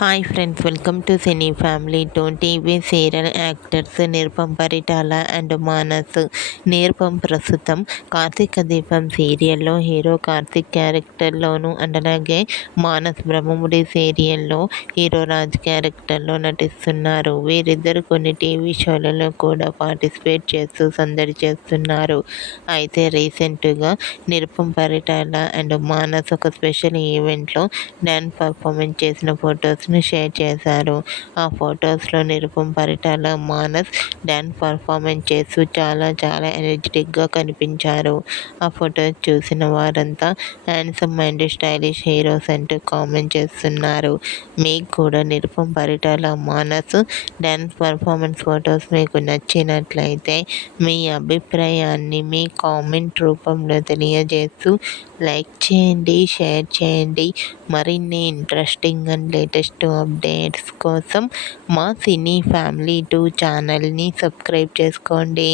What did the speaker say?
Hi friends, welcome to cine family 2 TV serial actors Nirupam Paritala and Manas. Nirupam ప్రస్తుతం కార్తీక దీపం సీరియల్లో hero Karthik క్యారెక్టర్లోను and అలాగే మానస్ బ్రహ్మముడి సీరియల్లో హీరో రాజ్ క్యారెక్టర్లో నటిస్తున్నారు. వీరిద్దరు కొన్ని టీవీ షోలలో కూడా పార్టిసిపేట్ చేస్తూ సందడి చేస్తున్నారు. అయితే రీసెంట్గా నిరుపమ్ పరిటాల అండ్ మానస్ ఒక స్పెషల్ ఈవెంట్లో డ్యాన్స్ పర్ఫార్మెన్స్ చేసిన ఫొటోస్ని షేర్ చేశారు. ఆ ఫొటోస్లో నిరుపమ్ పరిటాల, మానస్ డ్యాన్స్ పర్ఫార్మెన్స్ చేస్తూ చాలా ఎనర్జెటిక్గా కనిపించారు. ఆ ఫొటోస్ చూసిన వారంతా హ్యాండ్సమ్ అండ్ స్టైలిష్ హీరోస్ అంటూ కామెంట్ చేస్తున్నారు. మీకు కూడా Nirupam Paritala, Manas dance performance photos మీకు నచ్చినట్లయితే మీ అభిప్రాయాన్ని మీ కామెంట్ రూపంలో తెలియజేస్తూ లైక్ చేయండి, షేర్ చేయండి. మరిన్ని ఇంట్రెస్టింగ్ అండ్ లేటెస్ట్ అప్డేట్స్ కోసం మా సినీ ఫ్యామిలీ 2 ఛానల్ని సబ్స్క్రైబ్ చేసుకోండి.